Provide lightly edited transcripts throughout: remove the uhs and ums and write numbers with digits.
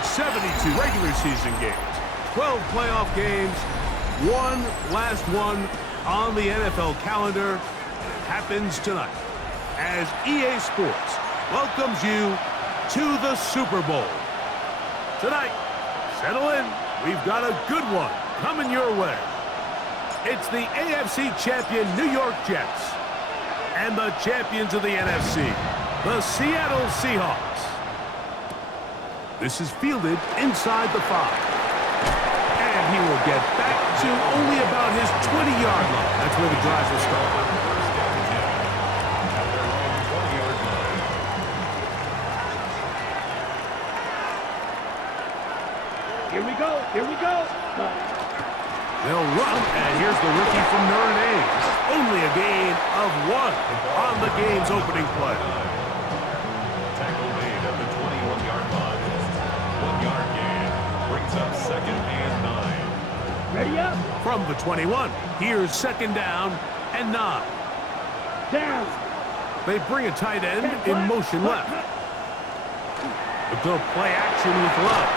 played 72 regular season games, 12 playoff games, one last one on the NFL calendar. It happens tonight as EA Sports welcomes you to the Super Bowl. Tonight, settle in. We've got a good one coming your way. It's the AFC champion New York Jets and the champions of the NFC, the Seattle Seahawks. This is fielded inside the 5. And he will get back to only about his 20-yard line. That's where the drive will start. Here we go. Here we go. They'll run, and here's the rookie from Notre Dame. Only a gain of 1 on the game's opening play. Tackle made at the 21-yard line. 1-yard gain brings up 2nd and 9. Ready up. From the 21, here's 2nd down and 9. Down. They bring a tight end in motion left. They'll play action with Love.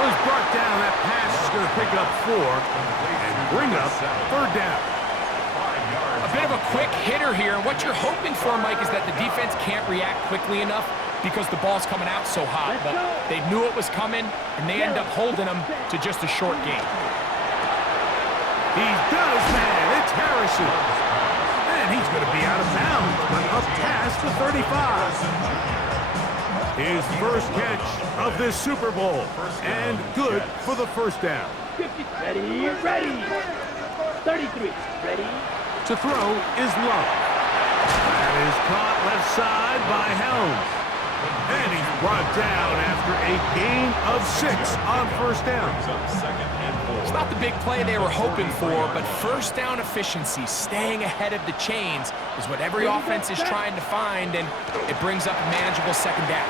Was brought down. That pass is going to pick up 4 and bring up 3rd down. A bit of a quick hitter here, and what you're hoping for, Mike, is that the defense can't react quickly enough because the ball's coming out so hot. But they knew it was coming, and they end up holding them to just a short gain. He's got his man. It's Harrison. And he's going to be out of bounds, but up past the 35. His first catch of this Super Bowl, and good for the 1st down. 50, ready, ready. 33, ready. To throw is Love. That is caught left side by Helms. And he's brought down after a gain of 6 on 1st down. It's not the big play they were hoping for, but 1st down efficiency, staying ahead of the chains, is what every offense is trying to find, and it brings up a manageable 2nd down.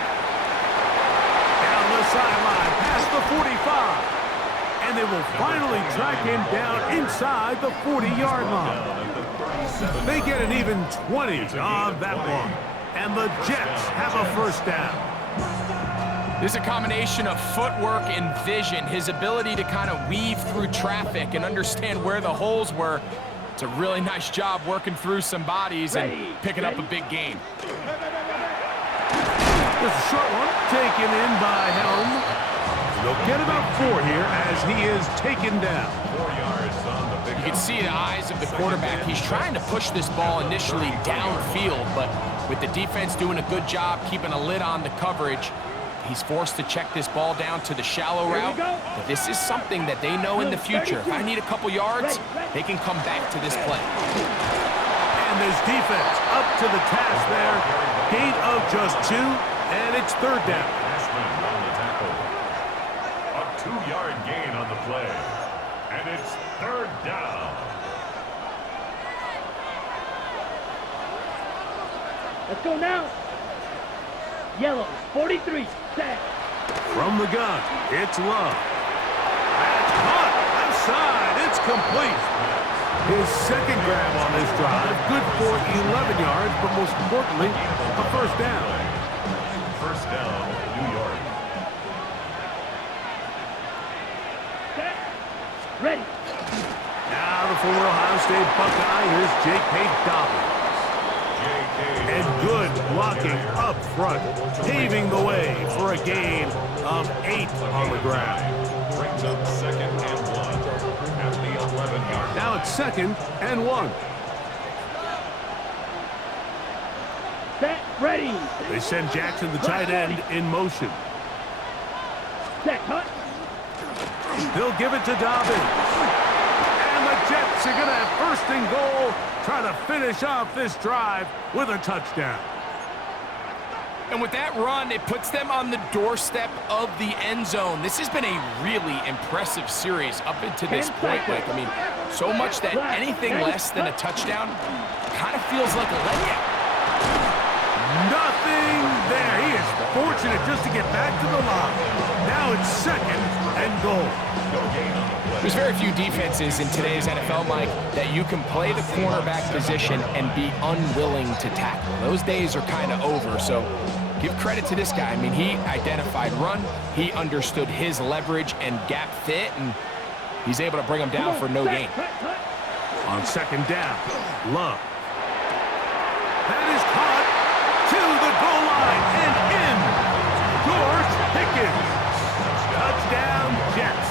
Down the sideline, past the 45. And they will finally track him down inside the 40-yard line. They get an even 20 on that one. And the Jets have a 1st down. There's a combination of footwork and vision, his ability to kind of weave through traffic and understand where the holes were. It's a really nice job working through some bodies and picking up a big gain. There's a short one taken in by Helm. They'll get about 4 here as he is taken down. 4 yards on the big. You can see the eyes of the quarterback. He's trying to push this ball initially downfield, but with the defense doing a good job keeping a lid on the coverage, he's forced to check this ball down to the shallow route. But this is something that they know in the future. If I need a couple yards, they can come back to this play. And this defense up to the task there. Gain of just 2, and it's 3rd down. On the tackle. A 2-yard gain on the play. And it's 3rd down. Let's go now. Yellow, 43, set. From the gun, it's Love. That's caught. Left side, it's complete. His 2nd grab on this drive, good for 11 yards, but most importantly, a 1st down. 1st down, New York. Set. Ready. Now the former Ohio State Buckeye, here's J.K. Dobbins. And good blocking up front, paving the way for a gain of 8 on the ground. Brings up 2nd and 1 at the 11-yard line. Now it's 2nd and 1. Set. Ready. They send Jackson, the tight end, in motion. Set. Cut. They'll give it to Dobbins. And the Jets are going to have 1st and goal, trying to finish off this drive with a touchdown. And with that run, it puts them on the doorstep of the end zone. This has been a really impressive series up until this point, Mike. I mean, so much that anything less than a touchdown kind of feels like a letdown. Nothing there. He is fortunate just to get back to the line. Now it's 2nd and goal. There's very few defenses in today's NFL, Mike, that you can play the cornerback position and be unwilling to tackle. Those days are kind of over, so give credit to this guy. I mean, he identified run, he understood his leverage and gap fit, and he's able to bring him down for no gain. On second down, Love. That is caught to the goal line and in. George Pickens. Touchdown, Jets.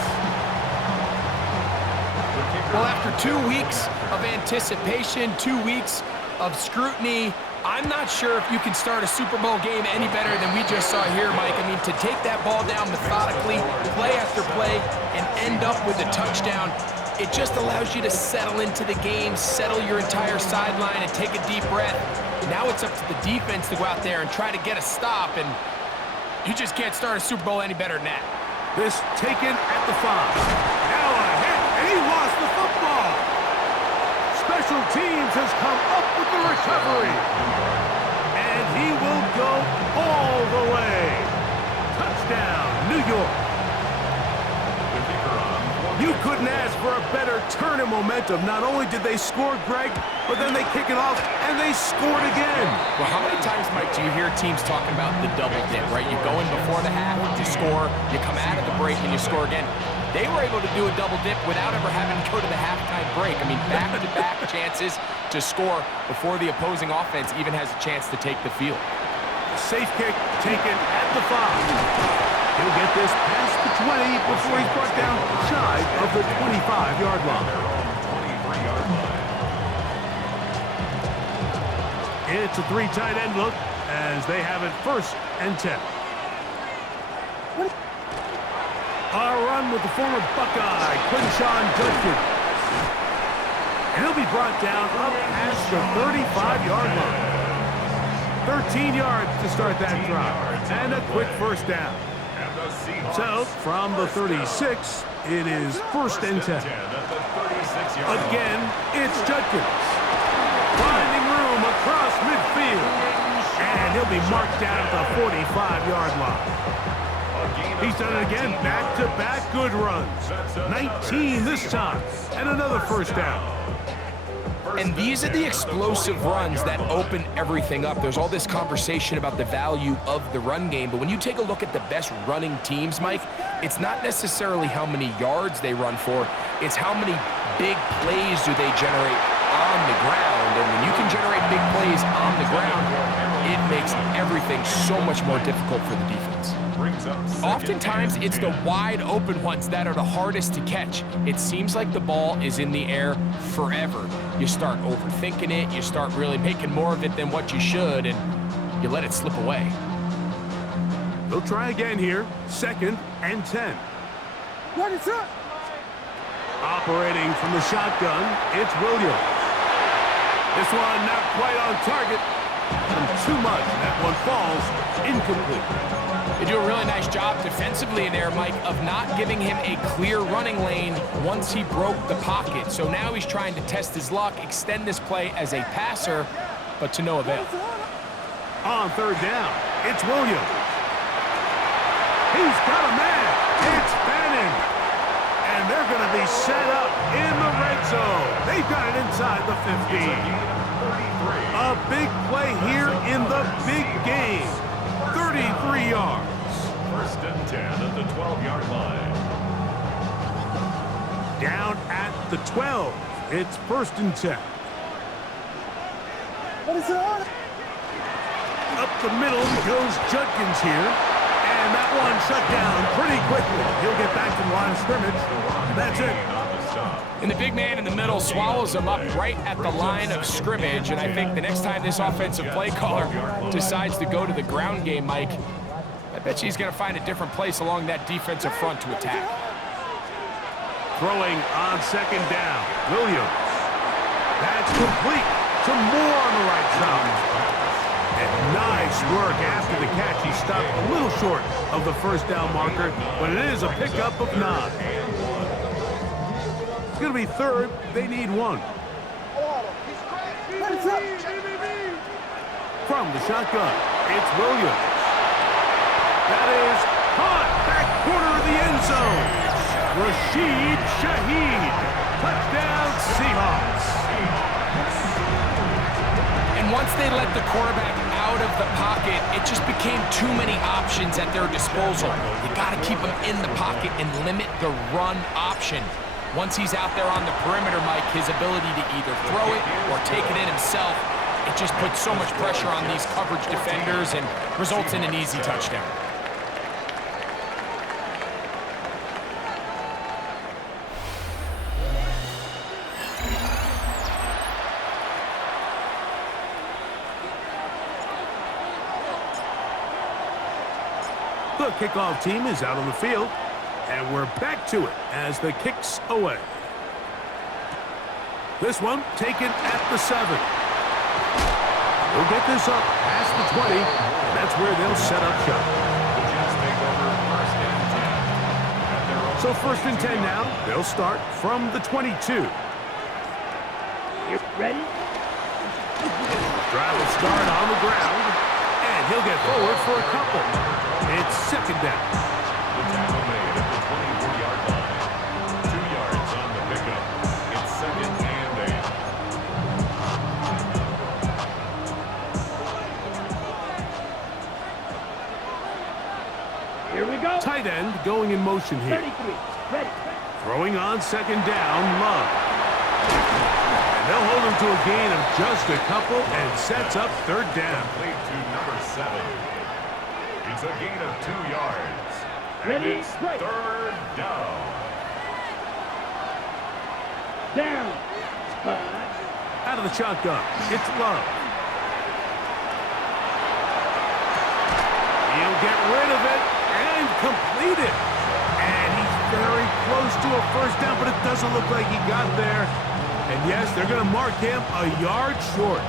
Well, after 2 weeks of anticipation, 2 weeks of scrutiny, I'm not sure if you can start a Super Bowl game any better than we just saw here, Mike. I mean, to take that ball down methodically, play after play, and end up with a touchdown, it just allows you to settle into the game, settle your entire sideline, and take a deep breath. Now it's up to the defense to go out there and try to get a stop, and you just can't start a Super Bowl any better than that. This taken at the 5. Now a hit, and he lost the football. Special teams has come up with the recovery. And he will go all the way. Touchdown, New York. You couldn't ask for a better turn of momentum. Not only did they score, Greg, but then they kick it off, and they scored again. Well, how many times, Mike, do you hear teams talking about the double dip, right? You go in before the half, you score, you come out of the break, and you score again. They were able to do a double dip without ever having to go to the halftime break. I mean, back-to-back chances to score before the opposing offense even has a chance to take the field. Safe kick taken at the 5. He'll get this past the 20 before he's brought down shy of the 25-yard line. It's a 3 tight end look as they have it 1st and 10. A run with the former Buckeye, Quinshawn Judkins. And he'll be brought down up past the 35-yard line. 13 yards to start that drive. And a quick 1st down. So, from the 36, it is 1st and 10. Again, it's Judkins. Finding room across midfield. And he'll be marked down at the 45-yard line. He's done it again, back-to-back good runs. 19 this time, and another 1st down. And these are the explosive runs that open everything up. There's all this conversation about the value of the run game, but when you take a look at the best running teams, Mike, it's not necessarily how many yards they run for, it's how many big plays do they generate on the ground. And when you can generate big plays on the ground, it makes everything so much more difficult for the defense. Oftentimes, it's the wide open ones that are the hardest to catch. It seems like the ball is in the air forever. You start overthinking it, you start really making more of it than what you should, and you let it slip away. They'll try again here, 2nd and 10. What is up? Operating from the shotgun, it's Williams. This one not quite on target, and too much. That one falls incomplete. They do a really nice job defensively in there, Mike, of not giving him a clear running lane once he broke the pocket. So now he's trying to test his luck, extend this play as a passer, but to no avail. On 3rd down, it's Williams. He's got a man. It's Bannon. And they're going to be set up in the red zone. They've got it inside the 15. A big play here in the big game. 33 yards. 1st and 10 at the 12-yard line. Down at the 12. It's 1st and 10. What is it? Up the middle goes Judkins here. And that one shut down pretty quickly. He'll get back to the line of scrimmage. And that's it. And the big man in the middle swallows him up right at the line of scrimmage. And I think the next time this offensive play caller decides to go to the ground game, Mike, I bet you he's going to find a different place along that defensive front to attack. Throwing on 2nd down, Williams. That's complete to Moore on the right side. And nice work after the catch. He stopped a little short of the 1st down marker, but it is a pickup of 9. It's going to be 3rd. They need 1. From the shotgun, it's Williams. That is caught back corner of the end zone. Rashid Shaheed. Touchdown, Seahawks. And And once they let the quarterback out of the pocket, it just became too many options at their disposal. You got to keep him in the pocket and limit the run option. Once he's out there on the perimeter, Mike, his ability to either throw it or take it in himself, it just puts so much pressure on these coverage defenders and results in an easy touchdown. The kickoff team is out on the field, and we're back to it as the kick's away. This one taken at the 7. We'll get this up past the 20, and that's where they'll set up shop. So first and 10 now. They'll start from the 22. You ready? Drive will start on the ground, and he'll get forward for a couple. It's second down. The tackle made at the 24-yard line. 2 yards on the pickup. It's second and 8. Here we go. Tight end going in motion here. 33. Ready. Throwing on second down, Love. And they'll hold him to a gain of just a couple and sets up third down. Complete to number 7. It's a gain of 2 yards. And Ready, it's right. third down. Down. Out of the shotgun, it's Love. He'll get rid of it and complete it. And he's very close to a first down, but it doesn't look like he got there. And yes, they're going to mark him a yard short.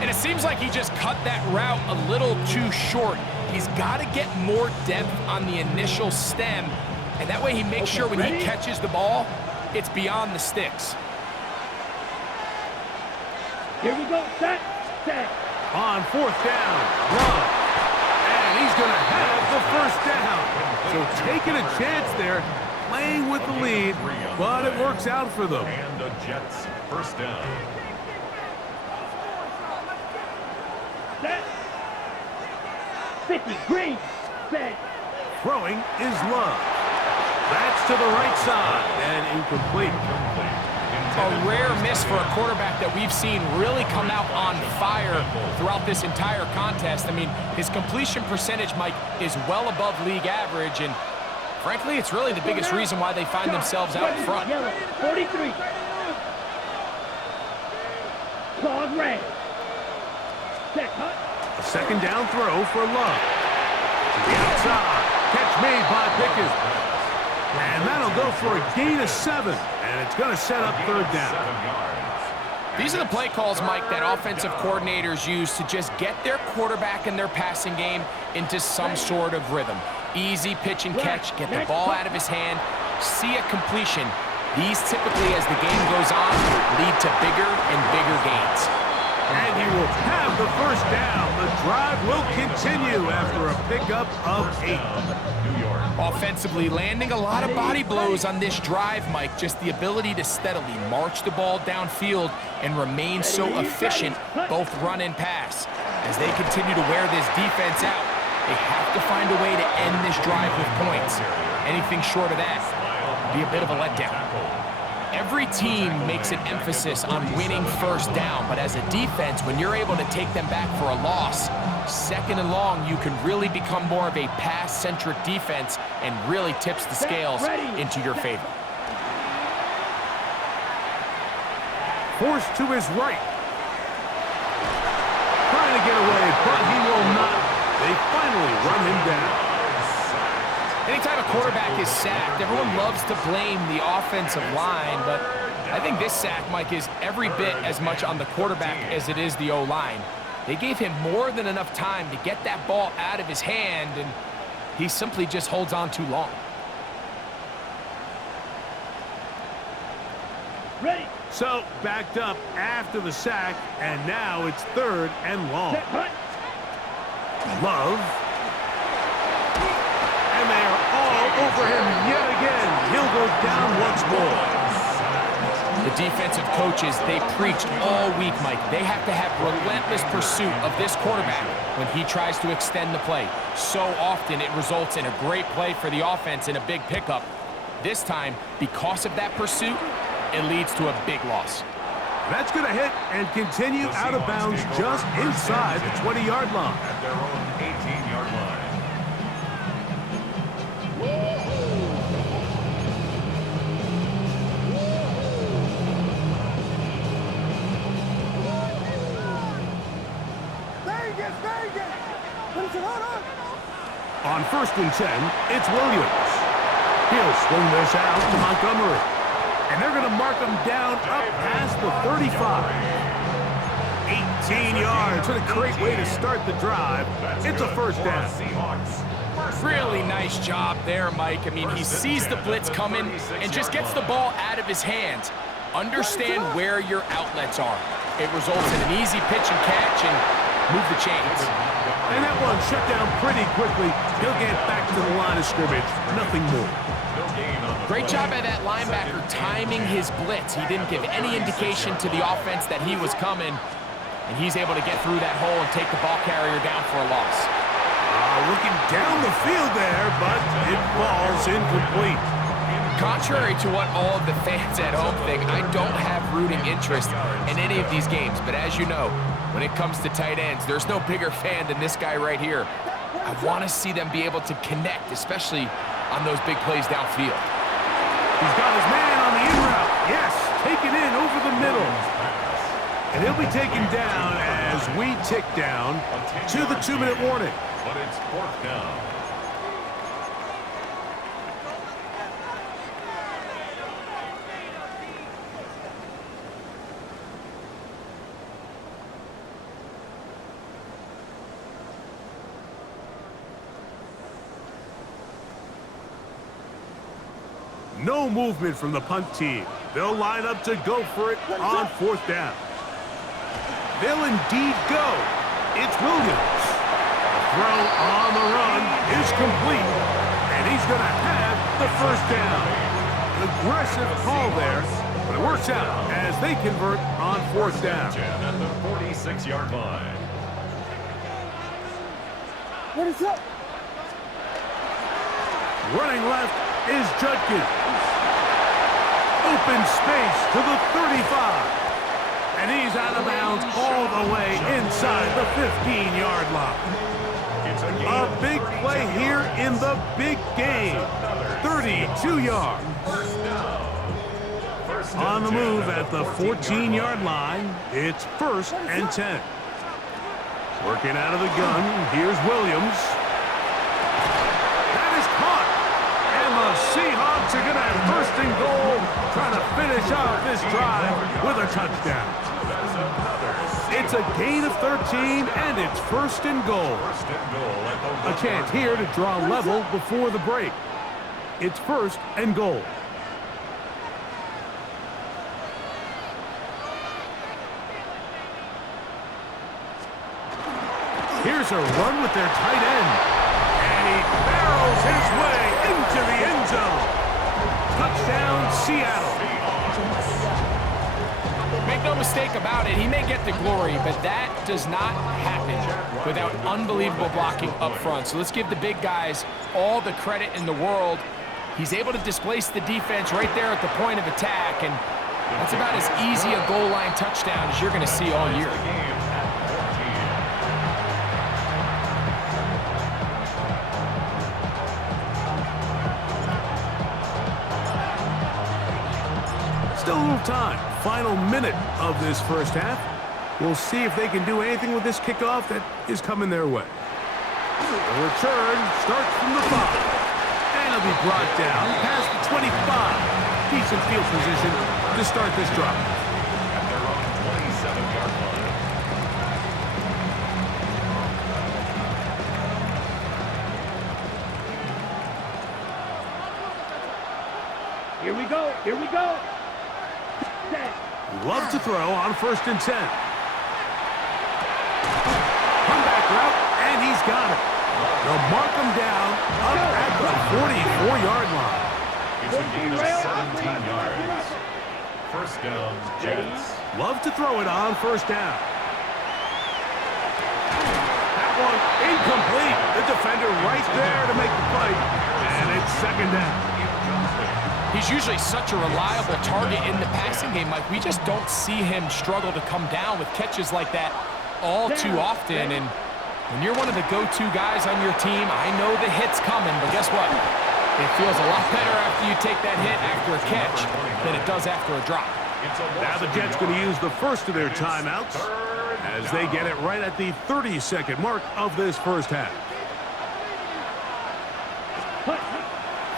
And it seems like he just cut that route a little too short. He's got to get more depth on the initial stem, and that way he makes sure when he catches the ball, it's beyond the sticks. Here we go. Set. On fourth down, Love. And he's going to have the first down. So taking a chance there, playing with the lead, but it works out for them. And the Jets first down. Set. 50. Green. Set. Throwing is Love. That's to the right side and incomplete. A rare miss for a quarterback that we've seen really come out on fire throughout this entire contest. I mean, his completion percentage, Mike, is well above league average, and frankly, it's really the biggest reason why they find themselves out front. Yellow. 43. Claws red. Set. Cut. A second down throw for Love. To the outside. Catch made by Pickens. And that'll go for a gain of 7. And it's going to set up third down. These are the play calls, Mike, that offensive coordinators use to just get their quarterback and their passing game into some sort of rhythm. Easy pitch and catch, get the ball out of his hand, see a completion. These typically, as the game goes on, lead to bigger and bigger gains. And he will have the first down. The drive will continue after a pickup of 8. Offensively, landing a lot of body blows on this drive, Mike. Just the ability to steadily march the ball downfield and remain so efficient, both run and pass. As they continue to wear this defense out, they have to find a way to end this drive with points. Anything short of that would be a bit of a letdown. Every team makes an emphasis on winning first down, but as a defense, when you're able to take them back for a loss, second and long, you can really become more of a pass-centric defense and really tips the scales into your favor. Forced to his right. Trying to get away, but he will not. They finally run him down. Anytime a quarterback is sacked, everyone loves to blame the offensive line, but I think this sack, Mike, is every bit as much on the quarterback as it is the O-line. They gave him more than enough time to get that ball out of his hand, and he simply just holds on too long. Ready. So, backed up after the sack, and now it's third and long. Set. Cut. Love. And they are all over him yet again. He'll go down once more. The defensive coaches, they preached all week, Mike. They have to have relentless pursuit of this quarterback when he tries to extend the play. So often it results in a great play for the offense and a big pickup. This time, because of that pursuit, it leads to a big loss. That's going to hit and continue out of bounds just inside the 20-yard line. At their own 18-yard line. On 1st and 10, it's Williams. He'll swing this out to Montgomery. And they're going to mark him down up past the 35. 18 yards. What a great way to start the drive. It's a first down. Really nice job there, Mike. I mean, he sees the blitz coming and just gets the ball out of his hands. Understand where your outlets are. It results in an easy pitch and catch and move the chains. And that one shut down pretty quickly. He'll get back to the line of scrimmage. Nothing more. Great job by that linebacker timing his blitz. He didn't give any indication to the offense that he was coming, and he's able to get through that hole and take the ball carrier down for a loss. Looking down the field there, but it falls incomplete. Contrary to what all of the fans at home think, I don't have rooting interest in any of these games, but as you know, when it comes to tight ends, there's no bigger fan than this guy right here. I want to see them be able to connect, especially on those big plays downfield. He's got his man on the in route. Yes, taken in over the middle. And he'll be taken down as we tick down to the 2-minute warning. But it's 4th down. No movement from the punt team. They'll line up to go for it on 4th down. They'll indeed go. It's Williams. The throw on the run is complete. And he's going to have the first down. An aggressive call there, but it works out as they convert on 4th down. At the 46-yard line. What is up? Running left is Judkins. Open space to the 35. And he's out of bounds all the way inside the 15-yard line. A big play here in the big game. 32 yards. On the move at the 14-yard line, it's 1st and 10. Working out of the gun, here's Williams. That is caught. And the Seahawks are going to have 1st and goal, trying to finish off this drive with a touchdown. It's a gain of 13, and it's 1st and goal. A chance here to draw level before the break. It's 1st and goal. Here's a run with their tight end. And he barrels his way into the end zone. Touchdown, Seattle. Make no mistake about it, he may get the glory, but that does not happen without unbelievable blocking up front. So let's give the big guys all the credit in the world. He's able to displace the defense right there at the point of attack, and that's about as easy a goal line touchdown as you're going to see all year. Still a little time. Final minute of this first half. We'll see if they can do anything with this kickoff that is coming their way. The return starts from the 5. And it'll be brought down past the 25. Decent field position to start this drive. At their own 27-yard line. Here we go. Here we go. Set. Love to throw on 1st and 10. Comeback route, and he's got it. They'll mark him down up at the 44-yard line. It's a gain of 17 yards. First down, Jets. Love to throw it on first down. That one incomplete. The defender right there to make the play. And it's second down. He's usually such a reliable target in the passing game, Mike. We just don't see him struggle to come down with catches like that all too often. And when you're one of the go-to guys on your team, I know the hit's coming, but guess what? It feels a lot better after you take that hit after a catch than it does after a drop. Now the Jets going to use the first of their timeouts as they get it right at the 30-second mark of this first half.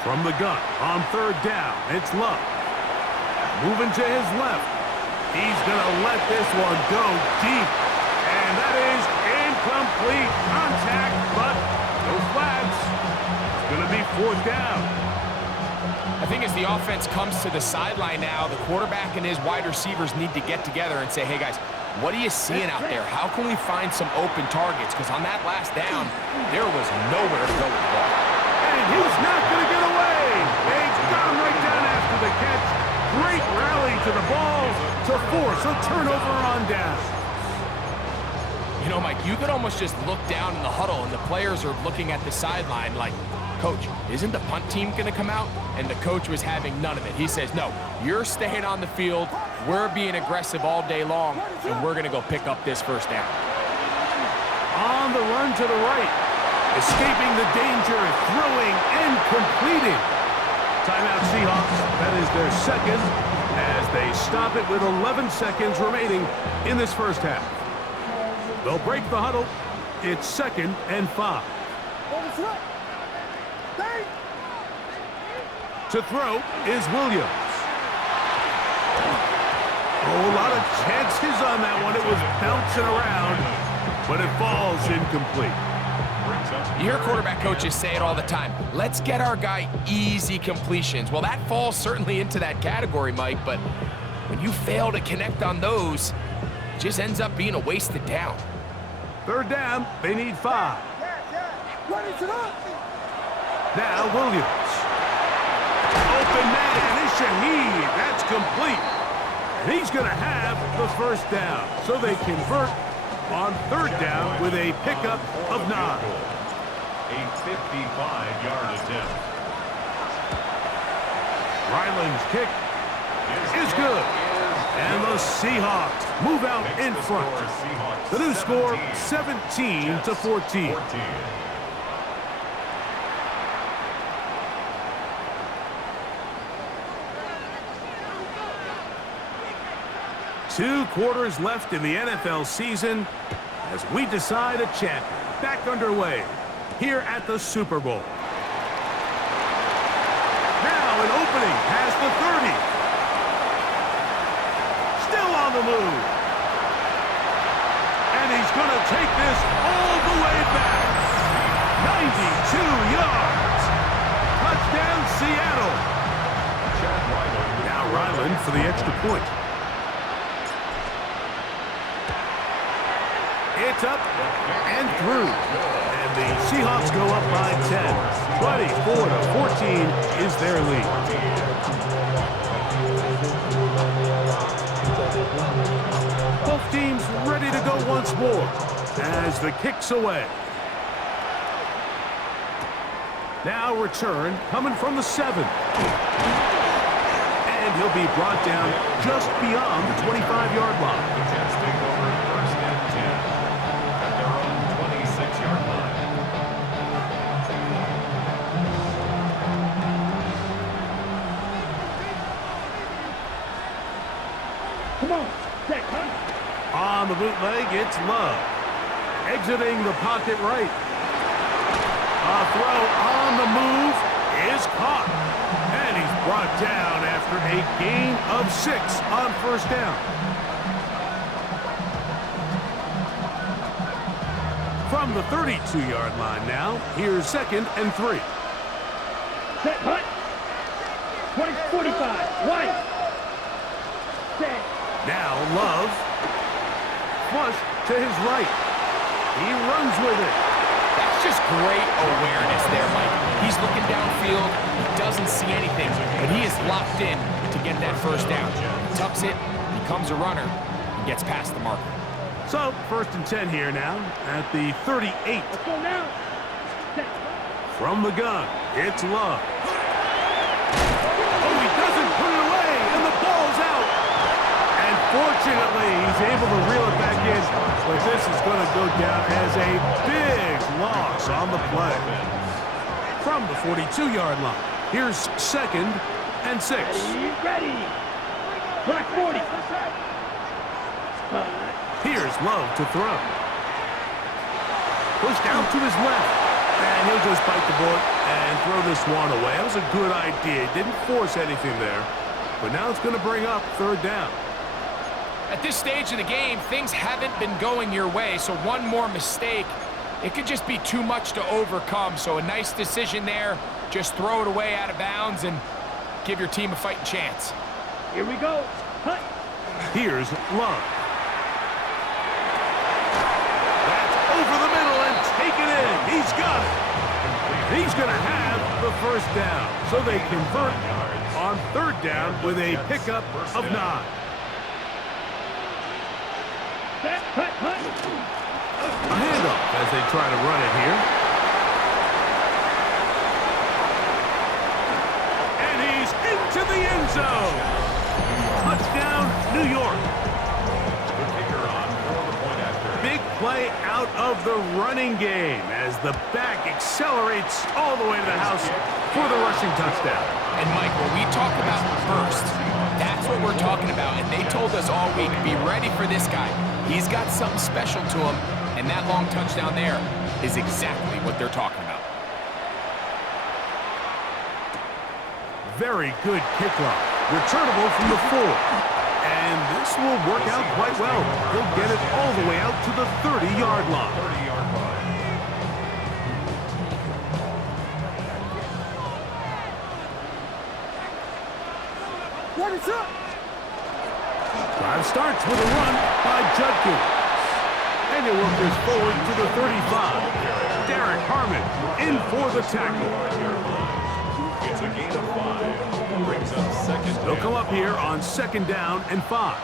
From the gun on third down, it's Love. Moving to his left. He's going to let this one go deep. And that is incomplete. Contact, but no flags. It's going to be fourth down. I think as the offense comes to the sideline now, the quarterback and his wide receivers need to get together and say, hey, guys, what are you seeing out there? How can we find some open targets? Because on that last down, there was nowhere to go with the ball. And he's not going to get away. They got him right down after the catch. Great rally to the ball to force a turnover on down. You know, Mike, you could almost just look down in the huddle, and the players are looking at the sideline like, Coach, isn't the punt team going to come out? And the coach was having none of it. He says, no, you're staying on the field. We're being aggressive all day long, and we're going to go pick up this first down. On the run to the right. Escaping the danger, throwing and completing. Timeout Seahawks. That is their second as they stop it with 11 seconds remaining in this first half. They'll break the huddle. It's 2nd and 5. To throw is Williams. Oh, a lot of chances on that one. It was bouncing around, but it falls incomplete. You hear quarterback coaches say it all the time. Let's get our guy easy completions. Well, that falls certainly into that category, Mike, but when you fail to connect on those, it just ends up being a wasted down. Third down, they need 5. Now Williams. Open man is Shaheed. That's complete. And he's going to have the first down. So they convert on third down with a pickup of 9. A 55-yard attempt. Ryland's kick is good. And the Seahawks move out in front. The new score, 17-14. Two quarters left in the NFL season as we decide a champion. Back underway here at the Super Bowl. Now an opening past the 30. Still on the move. And he's going to take this all the way back. 92 yards. Touchdown, Seattle. Now Ryland for the extra point. It's up and through. And the Seahawks go up by 10. 24-14 is their lead. Both teams ready to go once more as the kick's away. Now return coming from the 7. And he'll be brought down just beyond the 25-yard line. On the bootleg, it's Love. Exiting the pocket right. A throw on the move is caught. And he's brought down after a gain of 6 on first down. From the 32-yard line now, here's 2nd and 3. Set, hut. 45, right. Set. Now Love. Flush to his right. He runs with it. That's just great awareness there, Mike. He's looking downfield. He doesn't see anything, but he is locked in to to get that first down. He tucks it, becomes a runner, and gets past the marker. So, 1st and 10 here now at the 38. Let's go now. From the gun, it's Love. Oh, he doesn't put it away, and the ball's out. And fortunately, he's able to reel it back in, but this is going to go down as a big loss on the play. From the 42-yard line, here's 2nd and 6. Ready. Black 40. Here's Love to throw. Push down to his left. And he'll just bite the bullet and throw this one away. That was a good idea. Didn't force anything there. But now it's going to bring up 3rd down. At this stage of the game, things haven't been going your way, so one more mistake, it could just be too much to overcome. So a nice decision there. Just throw it away out of bounds and give your team a fighting chance. Here we go. Cut. Here's Love. Over the middle and take it in. He's got it. He's going to have the 1st down. So they convert on 3rd down with a pickup of 9. A handoff as they try to run it here. And he's into the end zone. Touchdown, New York. Big play out of the running game as the back accelerates all the way to the house for the rushing touchdown. And Mike, when we talk about burst, that's what we're talking about. And they told us all week, be ready for this guy. He's got something special to him, and that long touchdown there is exactly what they're talking about. Very good kickoff. Returnable from the 4. And this will work out quite well. He'll get it all the way out to the 30-yard line. What is up? Drive starts with a run by Judkins. And he'll work this forward to the 35. Derek Harmon in for the tackle. It's a gain of 5. Brings up 2nd down. They'll come up here on 2nd down and 5.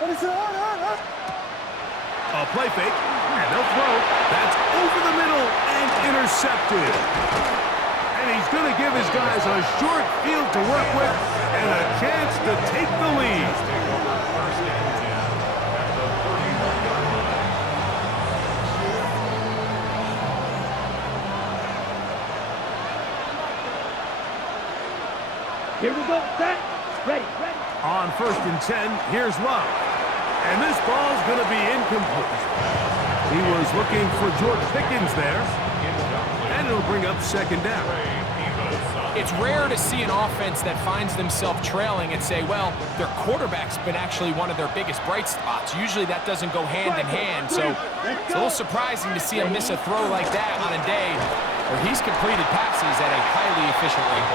What is it? A play fake, and they'll throw. That's over the middle and intercepted. And he's going to give his guys a short field to work with and a chance to take the lead. Here we go. Set. Ready. On 1st and 10, here's Love. And this ball's going to be incomplete. He was looking for George Pickens there. And it'll bring up 2nd down. It's rare to see an offense that finds themselves trailing and say, well, their quarterback's been actually one of their biggest bright spots. Usually that doesn't go hand in hand, so it's a little surprising to see him miss a throw like that on a day where he's completed passes at a highly efficient rate.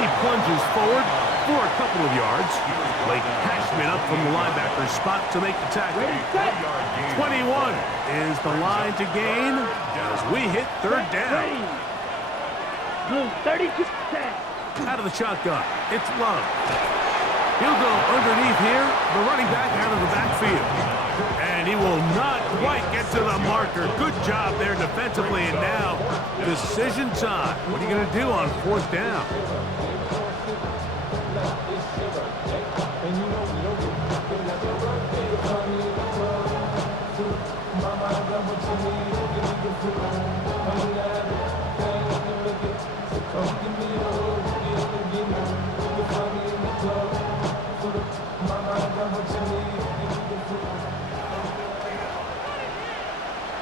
He plunges forward for a couple of yards. Blake Cashman up from the linebacker spot to make the tackle. 21 is the line to gain as we hit 3rd down. Blue 32. Out of the shotgun, it's Love. He'll go underneath here, the running back out of the backfield. And he will not quite get to the marker. Good job there defensively, and now decision time. What are you going to do on 4th down?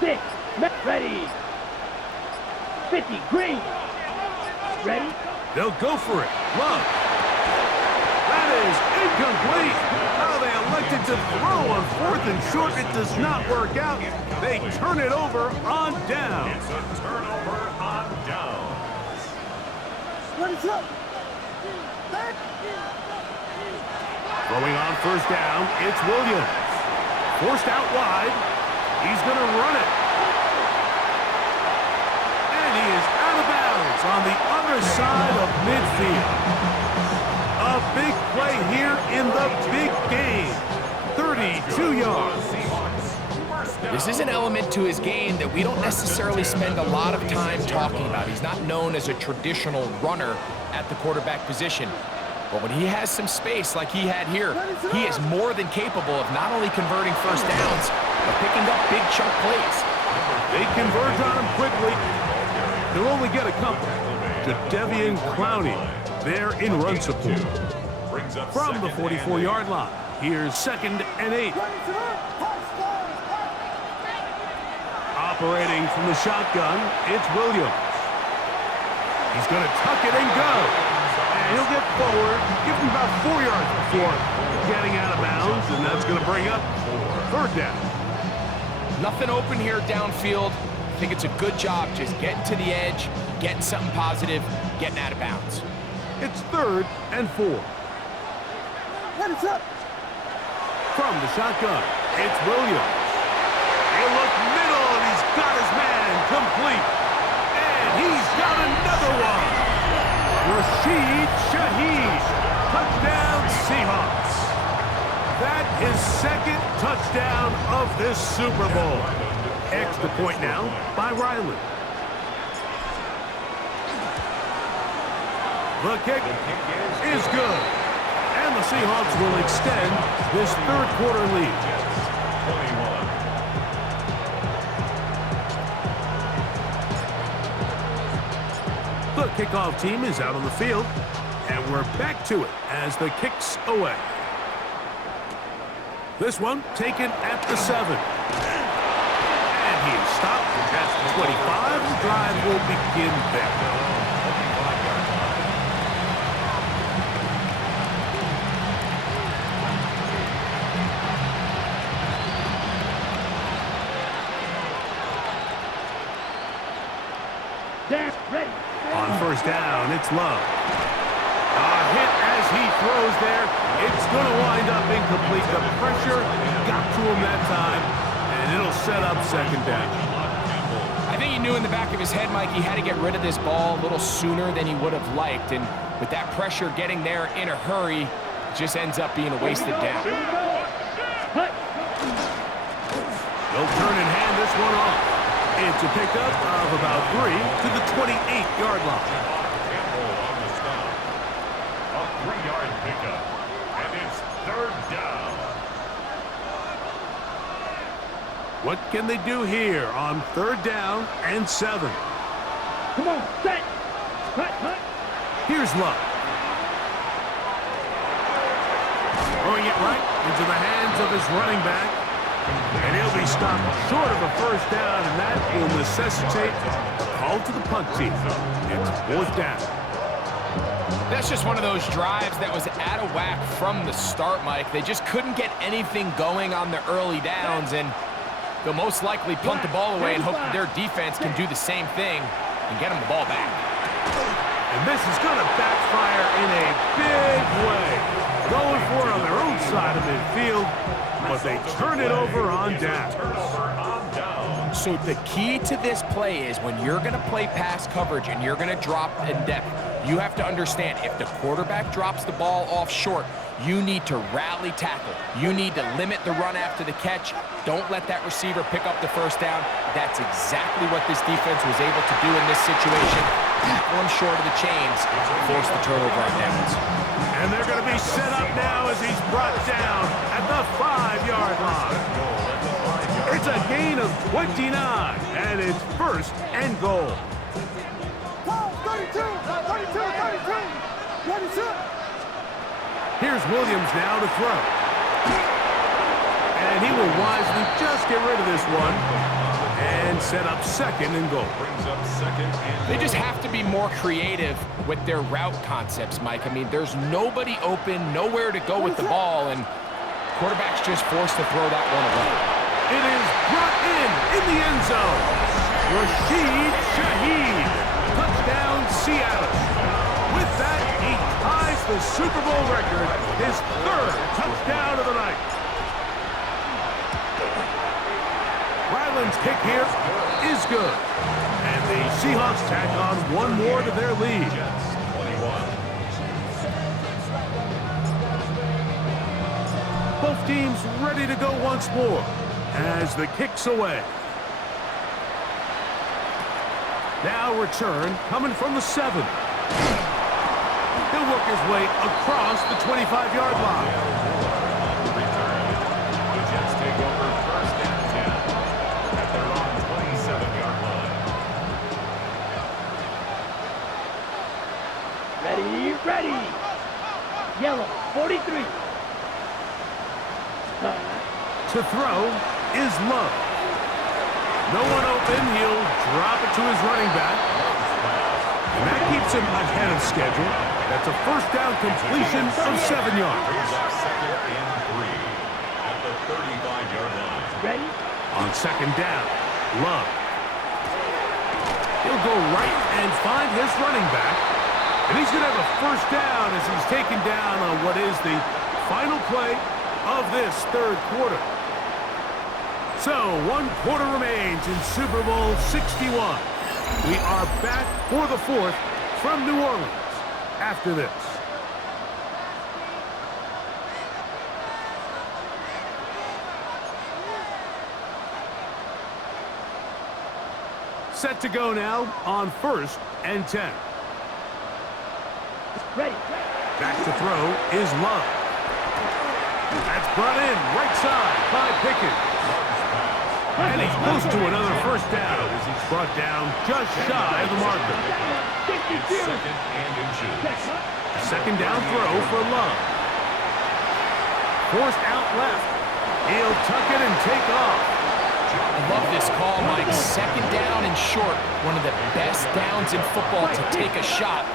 Six. Ready. 50. Green. Ready. They'll go for it. Love. That is incomplete. How they elected to throw on 4th and short. It does not work out. They turn it over on down. It's a turnover on down. What is up? Throwing on 1st down, it's Williams. Forced out wide. He's going to run it. And he is out of bounds on the other side of midfield. A big play here in the big game. 32 yards. This is an element to his game that we don't necessarily spend a lot of time talking about. He's not known as a traditional runner at the quarterback position. But when he has some space like he had here, he is more than capable of not only converting first downs, but picking up big chunk plays. They converge on him quickly. They'll only get a couple to Devian Clowney there in run support. From the 44-yard line, here's 2nd and 8. Operating from the shotgun, it's Williams. He's going to tuck it and go. And he'll get forward, give him about 4 yards before getting out of bounds, and that's going to bring up 3rd down. Nothing open here downfield. I think it's a good job just getting to the edge, getting something positive, getting out of bounds. It's 3rd and 4. From the shotgun, it's Williams. He'll look middle, and he's got his man complete. And he's got another one. Rashid Shaheed. Touchdown, Seahawks. That is 2nd touchdown of this Super Bowl. Extra point now by Riley. The kick is good. And the Seahawks will extend this 3rd quarter lead. The kickoff team is out on the field, and we're back to it as the kick's away. This one taken at the 7. And he is stopped at the 25. The drive will begin there. On 1st down, it's Love. A hit as he throws there. It's going to wind up incomplete. The pressure got to him that time, and it'll set up 2nd down. I think he knew in the back of his head, Mike, he had to get rid of this ball a little sooner than he would have liked. And with that pressure getting there in a hurry, it just ends up being a wasted down. They'll turn and hand this one off. It's a pickup of about 3 to the 28-yard line. A 3-yard pickup, and it's 3rd down. What can they do here on 3rd down and 7? Come on, set. Cut. Here's Love. Throwing it right into the hands of his running back. And he'll be stopped short of a 1st down, and that will necessitate a call to the punt team. It's 4th down. That's just one of those drives that was out of whack from the start, Mike. They just couldn't get anything going on the early downs, and they'll most likely punt the ball away and hope that their defense can do the same thing and get them the ball back. And this is going to backfire in a big way. Going for it on their own side of midfield, but they turn it over on down. So the key to this play is when you're going to play pass coverage and you're going to drop in depth, you have to understand if the quarterback drops the ball off short, you need to rally tackle. You need to limit the run after the catch. Don't let that receiver pick up the 1st down. That's exactly what this defense was able to do in this situation. Tackle him short of the chains, force the turnover on downs. And they're going to be set up now as he's brought down at the 5-yard line. It's a gain of 29, and it's 1st and goal. 32. Here's Williams now to throw. And he will wisely just get rid of this one and set up 2nd and goal. They just have to be more creative with their route concepts, Mike. I mean, there's nobody open, nowhere to go with the ball, and quarterback's just forced to throw that one away. It is brought in the end zone. Rashid Shaheed. Touchdown, Seattle. With that, he ties the Super Bowl record, his 3rd touchdown of the night. Ryland's kick here is good. And the Seahawks tack on one more to their lead. Both teams ready to go once more as the kick's away. Now return coming from the 7. He'll work his way across the 25-yard line. The Jets take over first and 10 at their own 27-yard line. Ready, ready. Yellow, 43. To throw is Love. No one open. He'll drop it to his running back. And that keeps him ahead of schedule. That's a first down completion of 7 yards. Brings up second and 3 at the 35-yard line. Ready? On second down, Love. He'll go right and find his running back. And he's going to have a first down as he's taken down on what is the final play of this third quarter. So, 1 quarter remains in Super Bowl 61. We are back for the 4th from New Orleans after this. Set to go now on 1st and 10. Ready. Back to throw is Love. That's brought in right side by Pickens. And he's close to another first down as he's brought down just shy of the marker. Second and inches. Second down throw for Love. Forced out left. He'll tuck it and take off. I love this call, Mike. Second down and short. One of the best downs in football to take a shot.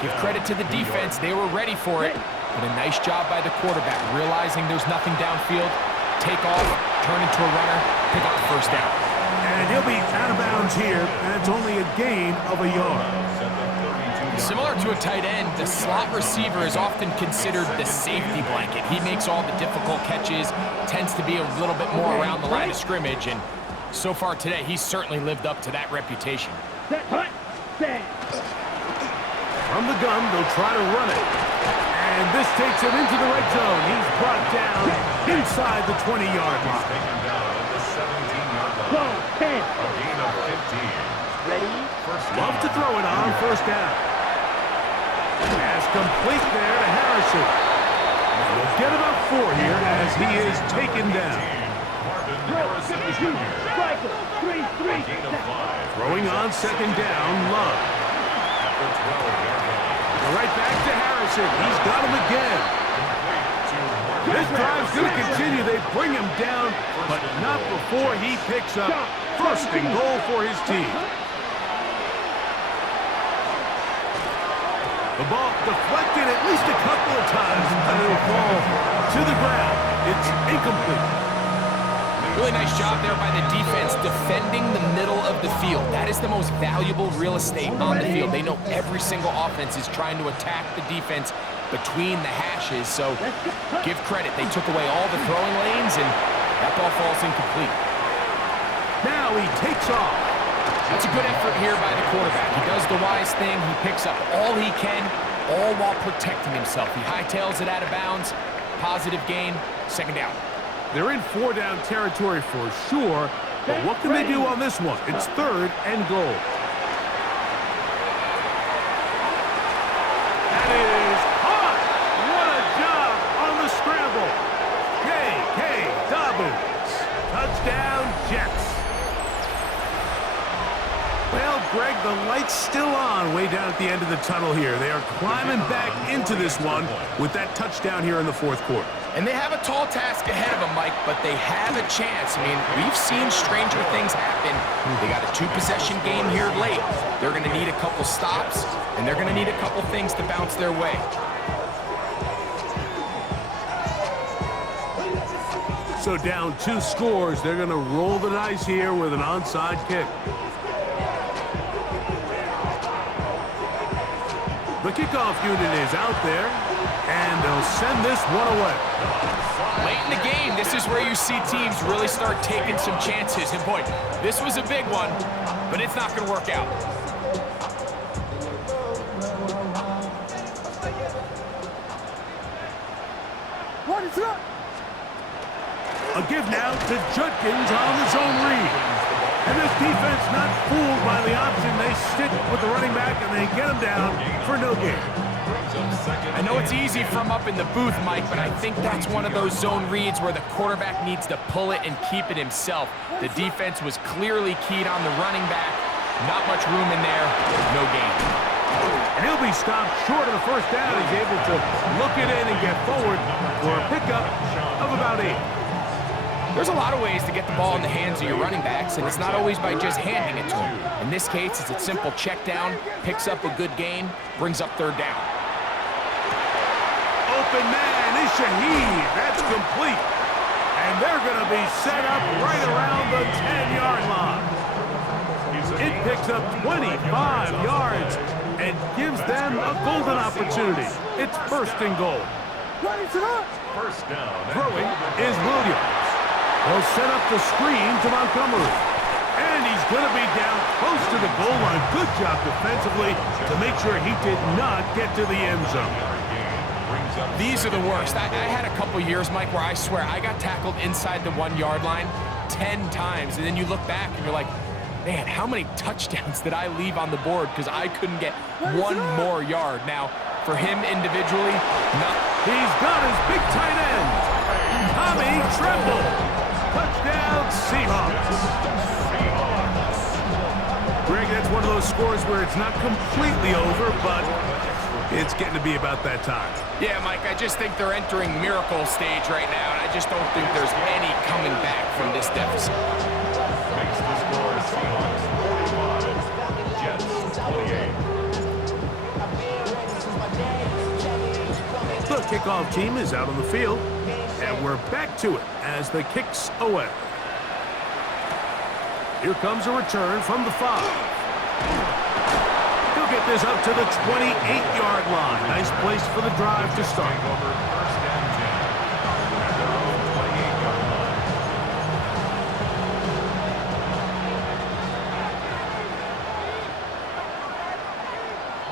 Give credit to the defense. They were ready for it. But a nice job by the quarterback, realizing there's nothing downfield. Take off, turn into a runner, pick up the first down. And he'll be out of bounds here, and it's only a gain of a yard. Similar to a tight end, the slot receiver is often considered the safety blanket. He makes all the difficult catches, tends to be a little bit more around the line of scrimmage, and so far today, he's certainly lived up to that reputation. From the gun, they'll try to run it. And this takes him into the red zone. He's brought down inside the 20-yard line. Taken down at the 17-yard line. A gain of 15. Ready? Love to throw it on first down. Pass complete there to Harrison. We'll get about 4 here as he is taken down. Harrison Jr. Gain of 5. Throwing on second down, Love. At the 12-yard line. Right back to Harrison. He's got him again. This drive's going to continue. They bring him down, but not before he picks up first and goal for his team. The ball deflected at least a couple of times, and it'll fall to the ground. It's incomplete. Really nice job there by the defense defending the middle of the field. That is the most valuable real estate on the field. They know every single offense is trying to attack the defense between the hashes, so give credit. They took away all the throwing lanes, and that ball falls incomplete. Now he takes off. That's a good effort here by the quarterback. He does the wise thing. He picks up all he can, all while protecting himself. He hightails it out of bounds. Positive gain, second down. They're in 4-down territory for sure, but what can they do on this one? It's 3rd and goal. That is hot! What a job on the scramble! J.K. Dobbins. Touchdown, Jets. Well, Greg, the light's still on way down at the end of the tunnel here. They are climbing back into this one with that touchdown here in the 4th quarter. And they have a tall task ahead of them, Mike, but they have a chance. I mean, we've seen stranger things happen. They got a 2-possession game here late. They're going to need a couple stops, and they're going to need a couple things to bounce their way. So down 2 scores, they're going to roll the dice here with an onside kick. The kickoff unit is out there, and they'll send this one away. Late in the game, this is where you see teams really start taking some chances. And boy, this was a big one, but it's not going to work out. A give now to Judkins on the zone read. And this defense not fooled by the option. They stick with the running back, and they get him down for no gain. I know it's easy from up in the booth, Mike, but I think that's one of those zone reads where the quarterback needs to pull it and keep it himself. The defense was clearly keyed on the running back. Not much room in there. No gain. And he'll be stopped short of the first down. He's able to look it in and get forward for a pickup of about 8. There's a lot of ways to get the ball in the hands of your running backs, and it's not always by just handing it to them. In this case, it's a simple check down, picks up a good gain, brings up 3rd down. Open man is Shaheed. That's complete. And they're going to be set up right around the 10-yard line. It picks up 25 yards and gives them a golden opportunity. It's 1st and goal. First down. Throwing is Williams. He'll set up the screen to Montgomery. And he's going to be down close to the goal line. Good job defensively to make sure he did not get to the end zone. These are the worst. I had a couple years, Mike, where I swear I got tackled inside the 1-yard line 10 times. And then you look back and you're like, man, how many touchdowns did I leave on the board because I couldn't get one more yard? Now, for him individually, not. He's got his big tight end, Tommy Tremble. Touchdown, Seahawks. Greg, that's one of those scores where it's not completely over, but it's getting to be about that time. Yeah, Mike, I just think they're entering miracle stage right now, and I just don't think there's any coming back from this deficit. Makes the score Seahawks 45, Jets 28. The kickoff team is out on the field, and we're back to it as the kick's away. Here comes a return from the 5. He'll get this up to the 28-yard line. Nice place for the drive to start. Over 1st and 10 at their own 28-yard line.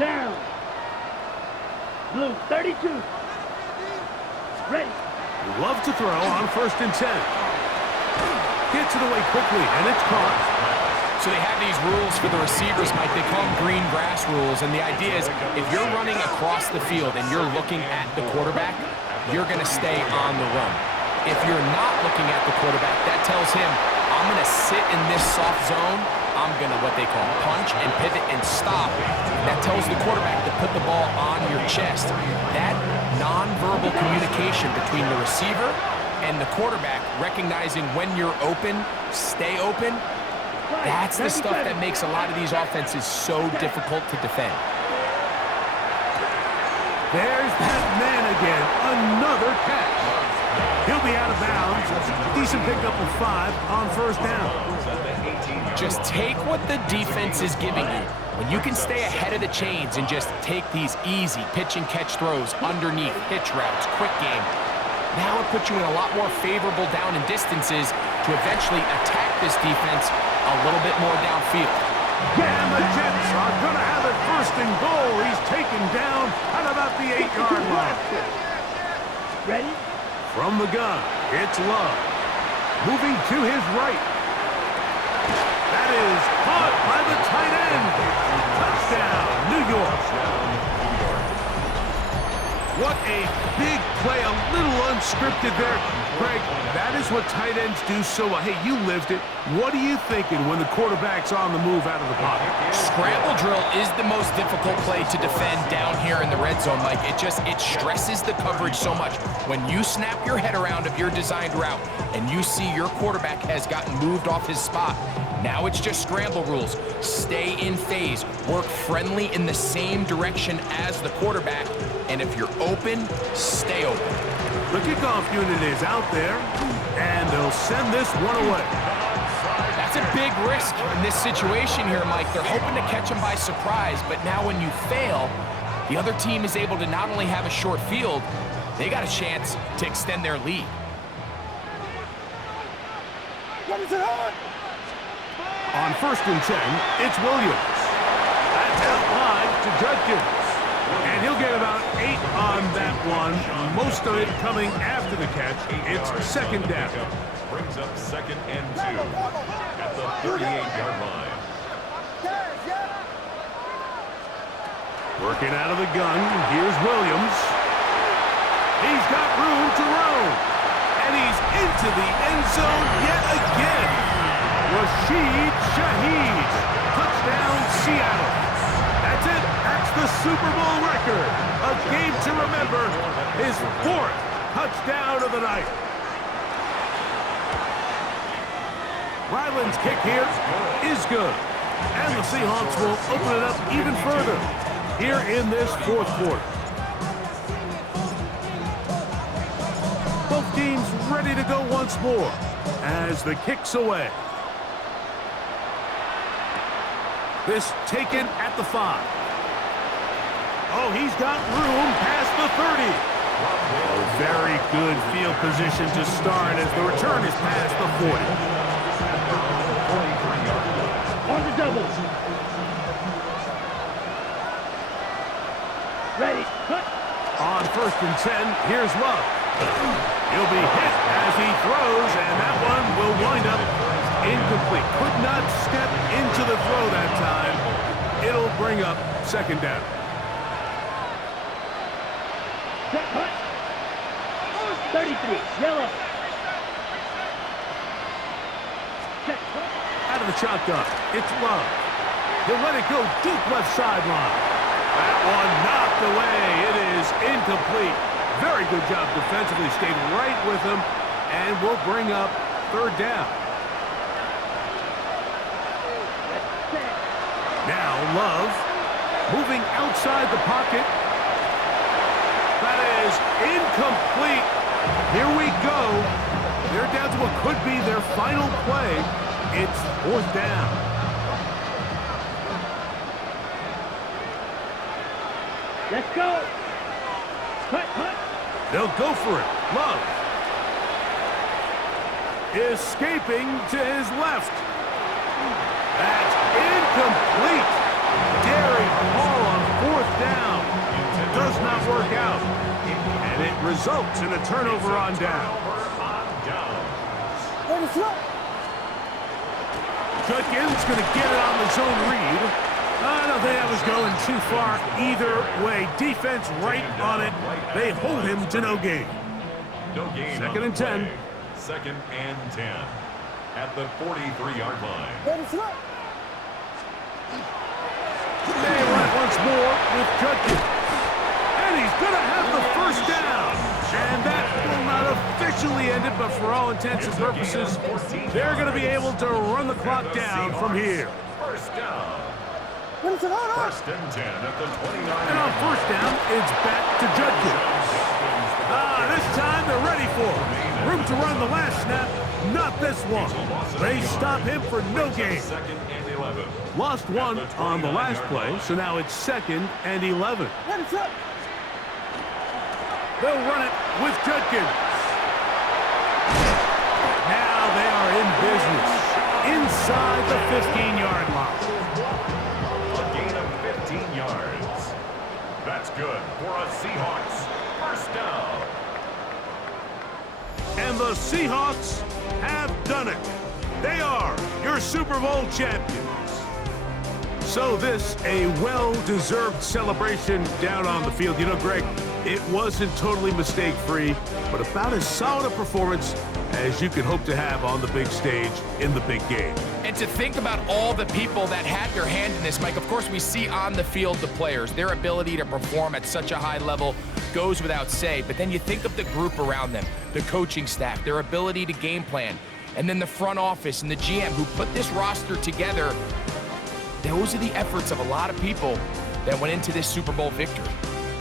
Down. Blue, 32. Ready. Love to throw on 1st and 10. Gets it away quickly, and it's caught. So they have these rules for the receivers, Mike. They call them green grass rules, and the idea is if you're running across the field and you're looking at the quarterback, you're going to stay on the run. If you're not looking at the quarterback, that tells him, I'm going to sit in this soft zone. I'm going to, what they call, punch and pivot and stop. That tells the quarterback to put the ball on your chest. That nonverbal communication between the receiver and the quarterback, recognizing when you're open, stay open, that's the stuff that makes a lot of these offenses so difficult to defend. There's that man again. Another catch. He'll be out of bounds. Decent pickup of 5 on 1st down. Just take what the defense is giving you. When you can stay ahead of the chains and just take these easy pitch and catch throws underneath, hitch routes, quick game, now it puts you in a lot more favorable down and distances to eventually attack this defense a little bit more downfield. And the Jets are going to have it 1st and goal. He's taken down at about the 8-yard line. Ready? From the gun, it's Love. Moving to his right. That is caught by the tight end. Touchdown, New York. What a big play, a little unscripted there. Greg, that is what tight ends do so well. Hey, you lived it. What are you thinking when the quarterback's on the move out of the pocket? Scramble drill is the most difficult play to defend down here in the red zone, Mike. It stresses the coverage so much. When you snap your head around of your designed route and you see your quarterback has gotten moved off his spot, now it's just scramble rules. Stay in phase. Work friendly in the same direction as the quarterback. And if you're open, stay open. The kickoff unit is out there, and they'll send this one away. That's a big risk in this situation here, Mike. They're hoping to catch him by surprise, but now when you fail, the other team is able to not only have a short field, they got a chance to extend their lead. What is it on? On 1st and 10, it's Williams. That's out wide to Judkins. And he'll get about 8 on that one. Most of it coming after the catch. It's 2nd down. brings up 2nd and 2 at the 38-yard line. Working out of the gun, here's Williams. He's got room to roam. And he's into the end zone yet again. Rashid Shaheed. Touchdown, Seattle. That's it. That's the Super Bowl record. A game to remember. His 4th touchdown of the night. Ryland's kick here is good. And the Seahawks will open it up even further here in this 4th quarter. Both teams ready to go once more as the kick's away. This taken at the 5. Oh, he's got room past the 30. Oh, very good field position to start as the return is past the 40. On the double. Ready. Cut. On 1st and 10, here's Love. He'll be hit as he throws, and that one will wind up incomplete. Could not step into the throw that time. It'll bring up 2nd down. Set. Cut. 33. Yellow. Set. Cut. Out of the shotgun, it's Love. He'll let it go deep left sideline. That one knocked away. It is incomplete. Very good job defensively. Stayed right with him, and will bring up 3rd down. Now Love moving outside the pocket. That is incomplete. Here we go. They're down to what could be their final play. It's 4th down. Let's go. Cut. They'll go for it. Love. Escaping to his left. That's incomplete. Daring call on 4th down. Does not work out. And it results in a turnover on down. Judkins going to get it on the zone read. I don't think that was going too far either way. Defense right on it. They hold him to no gain. No gain. 2nd and 10. 2nd and 10 at the 43-yard line. They run it once more with Judkins. And he's going to have the 1st down. And that will not officially end it, but for all intents and purposes, they're going to be able to run the clock down from here. 1st down. 1st and 10 at the 29. And on 1st down, it's back to Judkins. This time they're ready for it. Room to run the last snap, not this one. They stop him for no gain. 2nd and 11. Lost one on the last play, so now it's 2nd and 11. They'll run it with Judkins. Now they are in business inside the 15-yard line. A gain of 15 yards. That's good for a Seahawks 1st down. And the Seahawks have done it. They are your Super Bowl champions. So this, a well-deserved celebration down on the field. You know, Greg, it wasn't totally mistake-free, but about as solid a performance as you could hope to have on the big stage in the big game. And to think about all the people that had their hand in this, Mike, of course we see on the field the players, their ability to perform at such a high level goes without say, but then you think of the group around them, the coaching staff, their ability to game plan, and then the front office and the GM who put this roster together. Those are the efforts of a lot of people that went into this Super Bowl victory.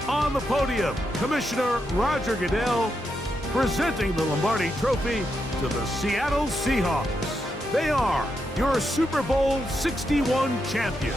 On the podium, Commissioner Roger Goodell presenting the Lombardi Trophy to the Seattle Seahawks. They are your Super Bowl 61 champions.